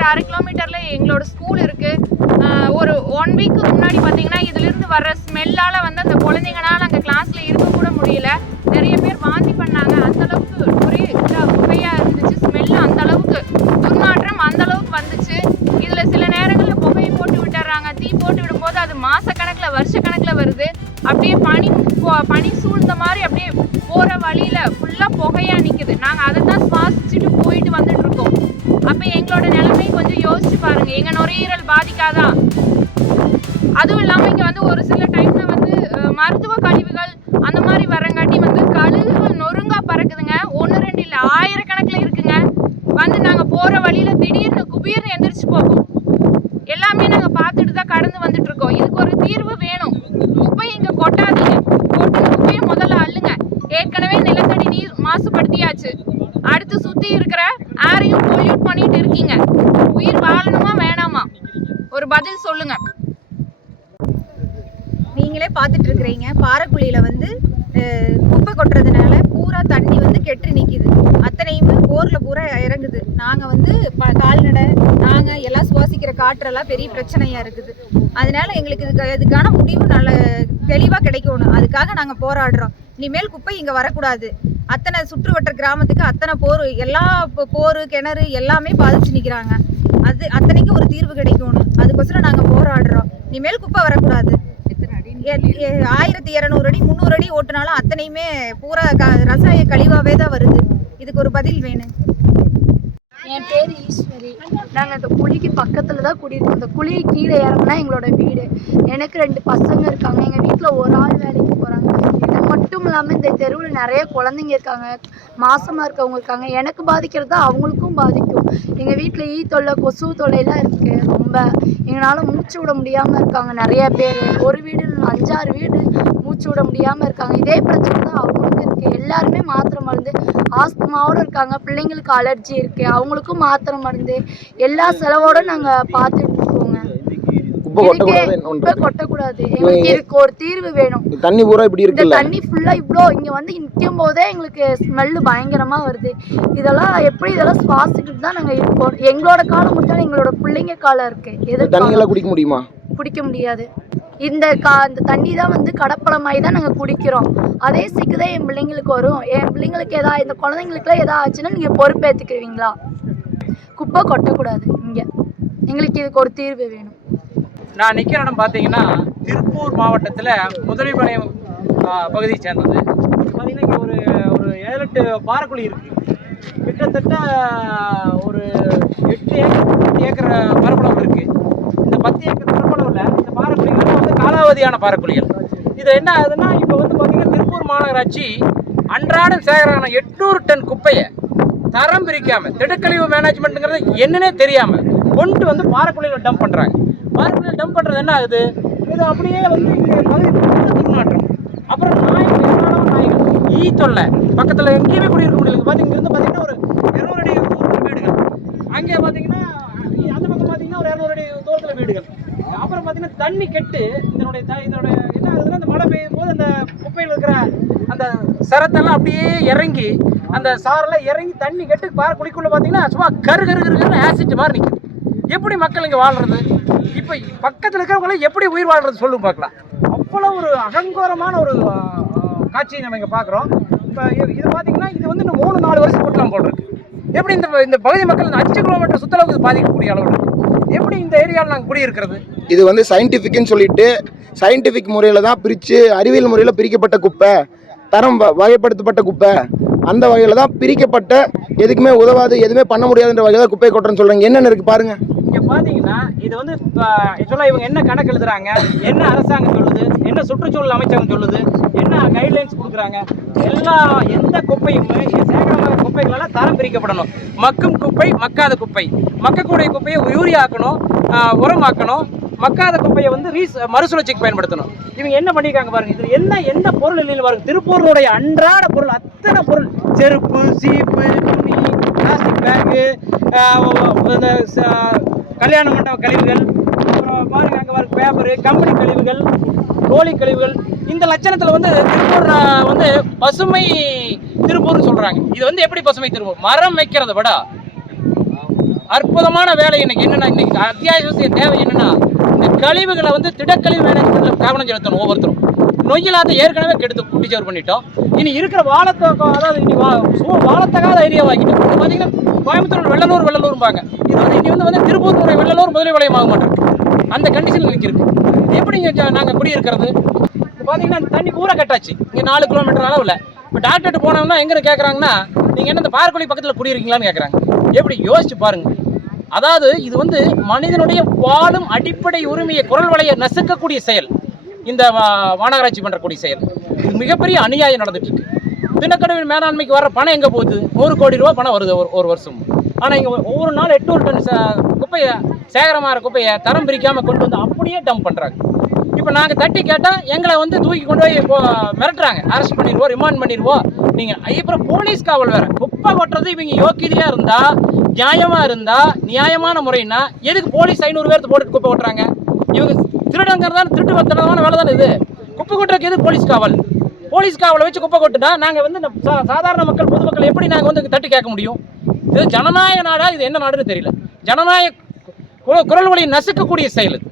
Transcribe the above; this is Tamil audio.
ஒரு 1/2 கிலோமீட்டரில் எங்களோட ஸ்கூல் இருக்குது. ஒரு 1 வீக்கு முன்னாடி பார்த்தீங்கன்னா இதிலிருந்து வர்ற ஸ்மெல்லால் வந்து அந்த குழந்தைங்களால் அங்கே கிளாஸில் இருக்க கூட முடியல. நிறைய பேர் வாந்தி பண்ணாங்க. அந்தளவுக்கு ஒரே புகையாக இருந்துச்சு. ஸ்மெல்லு அந்தளவுக்கு துர்நாற்றம் அந்தளவுக்கு வந்துச்சு. இதில் சில நேரங்களில் புகையை போட்டு விட்டுறாங்க. தீ போட்டு விடும்போது அது மாதக்கணக்கில் வருஷக்கணக்கில் வருது. அப்படியே பனி சூழ்ந்த மாதிரி அப்படியே போகிற வழியில் ஃபுல்லாக புகையாக நிற்குது. நாங்கள் அதை தான் சுவாசிச்சுட்டு போயிட்டு வந்துட்டு இருக்கோம். அப்போ எங்களோட நிலைமை கொஞ்சம் யோசிச்சு பாருங்கள். எங்கள் நுரையீரல் பாதிக்காதா? அதுவும் இல்லாமல் இங்கே வந்து ஒரு சில டைமில் வந்து மருத்துவ கழிவுகள் அந்த மாதிரி வரங்காட்டி வந்து கழுகுகள் நொறுங்காக பறக்குதுங்க. 1 2 இல்லை, 1000 கணக்கில் இருக்குங்க. வந்து நாங்கள் போகிற வழியில் திடீர்னு குபீர்னு எந்திரிச்சு போகும். எல்லாமே நாங்கள் பார்த்துட்டு தான் கடந்து வந்துட்டு இருக்கோம். இதுக்கு ஒரு தீர்வு வேணும். குப்பையை இங்கே கொட்டாதீங்க. கொட்டின குப்பையை முதல்ல அள்ளுங்க. ஏற்கனவே நிலத்தடி நீர் மாசுபடுத்தியாச்சு. அடுத்து சுற்றி இருக்கிற ஏரையும் பொல்யூட் பண்ணிட்டு இருக்கீங்க. உயிர் வாழணுமா வேணாமா? ஒரு பதில் சொல்லுங்க. நீங்களே பார்த்துட்டு இருக்கிறீங்க, பாறைக்குழியில் வந்து குப்பை கொட்டுறதுனால பூரா தண்ணி வந்து கெட்டு நிற்கிது. அத்தனையுமே போரில் பூரா இறங்குது. நாங்கள் வந்து கால்நடை நாங்கள் எல்லாம் சுவாசிக்கிற காற்றெல்லாம் பெரிய பிரச்சனையாக இருக்குது. அதனால எங்களுக்கு இதுக்கான முடிவு நல்ல தெளிவாக கிடைக்கணும். அதுக்காக நாங்கள் போராடுறோம். இனிமேல் குப்பை இங்கே வரக்கூடாது. அத்தனை சுற்றுவட்ட கிராமத்துக்கு அத்தனை எல்லா போர் கிணறு எல்லாமே பாதிச்சு நிற்கிறாங்க. அத்தனைக்கும் ஒரு தீர்வு கிடைக்கணும். அதுக்கோசரம் நாங்கள் போராடுறோம். இனிமேல் குப்பை வரக்கூடாது. 1200 அடி 300 அடி ஓட்டுனாலும் அத்தனையுமே பூரா ரசாய கழிவாகவே தான் வருது. இதுக்கு ஒரு பதில் வேணும். என் பேர் ஈஸ்வரி. நாங்கள் இந்த குழிக்கு பக்கத்தில் தான் குடியிருக்கோம். இந்த குழியை கீழே இறங்கினா எங்களோட வீடு. எனக்கு 2 பசங்க இருக்காங்க. எங்கள் வீட்டில் ஒரு ஆள் வேலைக்கு போகிறாங்க. இது மட்டும் இல்லாமல் இந்த தெருவில் நிறைய குழந்தைங்க இருக்காங்க, மாசமாக இருக்கவங்க இருக்காங்க. எனக்கு பாதிக்கிறது தான் அவங்களுக்கும் பாதிக்கும். எங்கள் வீட்டில் ஈ தொல்லை, கொசு தொல்லையெல்லாம் இருக்குது. ரொம்ப எங்களால் மூச்சு விட முடியாமல் இருக்காங்க நிறைய பேர். ஒரு வீடு 5-6 வீடு மூச்சு விட முடியாமல் இருக்காங்க. இதே பிரச்சனை தான் அவங்களுக்கும் இருக்குது. எல்லாருமே மாத்திரை மருந்து, ஆஸ்துமாவோடு இருக்காங்க. பிள்ளைங்களுக்கு அலர்ஜி இருக்குது, அவங்களுக்கும் மாத்திரை மருந்து, எல்லா செலவோடு நாங்கள் பார்த்துட்டு இருக்கோங்க. குப்பை கொட்டக்கூடாது. எங்களுக்கு இதுக்கு ஒரு தீர்வு வேணும். தண்ணி பூரா இப்படி இருக்கு. இந்த தண்ணி ஃபுல்லா இவ்வளோ இங்க வந்து நிற்கும் போதே எங்களுக்கு ஸ்மெல்லு பயங்கரமா வருது. இதெல்லாம் எப்படி இதெல்லாம் சுவாசிக்கிட்டு தான் நாங்கள் இருக்கோம். எங்களோட காலம் மட்டும் எங்களோட பிள்ளைங்க காலம் இருக்கு. எது தண்ணியெல்லாம் குடிக்க முடியுமா? குடிக்க முடியாது. இந்த தண்ணி தான் வந்து கடப்பளமாய் தான் நாங்கள் குடிக்கிறோம். அதே சிக்குதான் என் பிள்ளைங்களுக்கு வரும். என் பிள்ளைங்களுக்கு ஏதாவது இந்த குழந்தைங்களுக்குலாம் எதாவது ஆச்சுன்னா நீங்கள் பொறுப்பேற்றுக்குவீங்களா? குப்பை கொட்டக்கூடாது இங்கே. எங்களுக்கு இதுக்கு ஒரு தீர்வு வேணும். நான் நிற்கிற இடம் பார்த்தீங்கன்னா திருப்பூர் மாவட்டத்தில் முதலிபாளையம் பகுதியை சேர்ந்தது. பார்த்தீங்கன்னா இங்கே ஒரு 7-8 பாறைக்குழி இருக்குது. கிட்டத்தட்ட ஒரு 8 ஏக்கர் பரப்பளவு இருக்குது. இந்த 10 ஏக்கர் பரப்பளவில் இந்த பாறைக்குழிகள் வந்து காலாவதியான பாறைக்குழிகள். இது என்ன ஆகுதுன்னா, இப்போ வந்து பார்த்தீங்கன்னா திருப்பூர் மாநகராட்சி அன்றாடம் சேகரான 800 டன் குப்பையை தரம் பிரிக்காமல், திடக்கழிவு மேனேஜ்மெண்ட்டுங்கிறது என்னன்னே தெரியாமல் கொண்டு வந்து பாறைக்குழியில் டம்ப் பண்ணுறாங்க. பாறைக்குழியில் டம்ப் பண்ணுறது என்ன ஆகுது? இது அப்படியே வந்து இங்கே பகுதி துர்நாற்றம். அப்புறம் நாய்கள், ஏராளமான நாய்கள், ஈ தொல்லை. பக்கத்தில் எங்கேயுமே குடியிருக்க முடியல. இங்கிருந்து பார்த்தீங்கன்னா ஒரு 200 அடி தூரத்தில் வீடுகள். அங்கே பார்த்தீங்கன்னா அந்த பக்கம் பார்த்தீங்கன்னா ஒரு 200 அடி தூரத்தில் வீடுகள். அப்புறம் பார்த்தீங்கன்னா தண்ணி கெட்டு இதனுடைய என்ன ஆகுதுன்னா, அந்த மழை பெய்யும் போது அந்த குப்பையில் இருக்கிற அந்த சரத்தெல்லாம் அப்படியே இறங்கி அந்த சாரெல்லாம் இறங்கி தண்ணி கெட்டு குழிக்குள்ளே பார்த்தீங்கன்னா சும்மா கரு ஆசிட் மாதிரி நிற்குது. எப்படி மக்கள் இங்கே வாழ்றது? இப்போ பக்கத்தில் இருக்கிறவங்களாம் எப்படி உயிர் வாழ்றது சொல்லுங்க பார்க்கலாம். அவ்வளோ ஒரு அகங்கோரமான ஒரு காட்சியை நம்ம இங்கே பார்க்குறோம். இப்போ இது பார்த்தீங்கன்னா இது வந்து இன்னும் 3-4 வருஷம் போட்டுலாம் போல் இருக்கு. எப்படி இந்த பகுதி மக்கள் இந்த 5 கிலோமீட்டர் சுற்றளவுக்கு பாதிக்கக்கூடிய அளவு இருக்குது. எப்படி இந்த ஏரியாவில் நாங்கள் குடியிருக்கிறது? இது வந்து சயின்டிஃபிக்னு சொல்லிட்டு சயின்டிஃபிக் முறையில் தான் பிரித்து, அறிவியல் முறையில் பிரிக்கப்பட்ட குப்பை, தரம் வகைப்படுத்தப்பட்ட குப்பை, அந்த வகையில் தான் பிரிக்கப்பட்ட, எதுக்குமே உதவாது, எதுவுமே பண்ண முடியாதுன்ற வகையில் தான் குப்பை கொட்டுறேன்னு சொல்கிறாங்க. என்னென்ன இருக்குது பாருங்கள். இங்கே பார்த்தீங்கன்னா இது வந்து ஆக்சுவலாக இவங்க என்ன கணக்கு எழுதுறாங்க, என்ன அரசாங்கம் சொல்லுது, என்ன சுற்றுச்சூழல் அமைச்சகம் சொல்லுது, என்ன கைட்லைன்ஸ் கொடுக்குறாங்க, எந்த குப்பையுமே சேகரமான குப்பைகளெல்லாம் தரம் பிரிக்கப்படணும். மக்கும் குப்பை, மக்காத குப்பை. மக்கக்கூடிய குப்பையை யூரியாக்கணும், உரமாக்கணும். மக்காத குப்பையை வந்து மறுசுழற்சிக்கு பயன்படுத்தணும். இவங்க என்ன பண்ணியிருக்காங்க பாருங்க. இதில் என்ன பொருள் இல்லைன்னு பாருங்க. திருப்பூருடைய அன்றாட பொருள், அத்தனை பொருள், செருப்பு, சீப்பு, துணி, பிளாஸ்டிக் பேக்கு, கல்யாண மண்டப கழிவுகள், அப்புறம் பாருங்க அங்கே பாருங்க பேப்பரு, கம்பெனி கழிவுகள், கோழி கழிவுகள். இந்த லட்சணத்தில் வந்து திருப்பூர் வந்து பசுமை திருப்பூர்னு சொல்கிறாங்க. இது வந்து எப்படி பசுமை திருப்பூர்? மரம் வைக்கிறத விட அற்புதமான வேலை இன்னைக்கு என்னன்னா, இன்னைக்கு அத்தியாவசிய தேவை என்னன்னா, இந்த கழிவுகளை வந்து திடக்கழிவு மேனேஜ்மெண்ட்ல கவனம் செலுத்தணும். ஒவ்வொருத்தரும் நொய்யலாத ஏற்கனவே கெடுத்து குட்டிச்சவர் பண்ணிட்டோம். இனி இருக்கிற அதாவது இனி வாழத்தகாத ஏரியாவாக்கிட்டோம். பார்த்தீங்கன்னா கோயம்புத்தூர் வெள்ளலூர்பாங்க. இது வந்து இனி வந்து திருப்பூர் வெள்ளலூர் முதலிபாளையம் ஆக மாட்டேங்குது. அந்த கண்டிஷனில் நிற்கிருக்கு. எப்படி நாங்கள் குடியிருக்கிறது? பார்த்தீங்கன்னா தண்ணி பூரா கட்டாச்சு இங்கே 4 கிலோமீட்டர் அளவில். இப்போ டாக்டர்கிட்ட போனோம்னா எங்கே கேட்குறாங்கன்னா, நீங்கள் என்ன இந்த பார்க்குழி பக்கத்தில் குடியிருக்கீங்களான்னு கேட்குறாங்க. எப்படி யோசிச்சு பாருங்க. அதாவது இது வந்து மனிதனுடைய வாழும் அடிப்படை உரிமையை குரல் வலையை நசுக்கக்கூடிய செயல். இந்த மாநகராட்சி பண்ணுறக்கூடிய செயல் இது மிகப்பெரிய அநியாயம் நடந்துட்டு இருக்கு. தினக்கழிவு மேலாண்மைக்கு வர பணம் எங்கே போகுது? 100 கோடி ரூபா பணம் வருது ஒரு வருஷம். ஆனால் இங்கே ஒவ்வொரு நாள் 800 டன் குப்பையை சேகரமாகிற குப்பையை தரம் பிரிக்காமல் கொண்டு வந்து அப்படியே டம்ப் பண்ணுறாங்க. இப்போ நாங்கள் தட்டி கேட்டால் எங்களை வந்து தூக்கி கொண்டு போய் மிரட்டுறாங்க. அரெஸ்ட் பண்ணிடுவோம், ரிமாண்ட் பண்ணிடுவோம். நீங்கள் அப்புறம் போலீஸ் காவல் வேறு. குப்பை கொட்டுறது இவங்க யோக்கியதையாக இருந்தால், நியாயமாக இருந்தால், நியாயமான முறைன்னா எதுக்கு போலீஸ் 500 பேர்த்து போட்டுட்டு குப்பை கொட்டுறாங்க? இவங்க திருடங்கிறதான திருட்டு வத்தனமான வேலை தானே இது. குப்பை கொட்டுறதுக்கு எதுக்கு போலீஸ் காவல்? போலீஸ் காவலை வச்சு குப்பை கொட்டுனா நாங்கள் வந்து சாதாரண மக்கள் பொதுமக்கள் எப்படி நாங்கள் வந்து தட்டி கேட்க முடியும்? இது ஜனநாயக நாடா? இது என்ன நாடுன்னு தெரியல. ஜனநாயக குரல் வழியை நசுக்கக்கூடிய செயல் இது.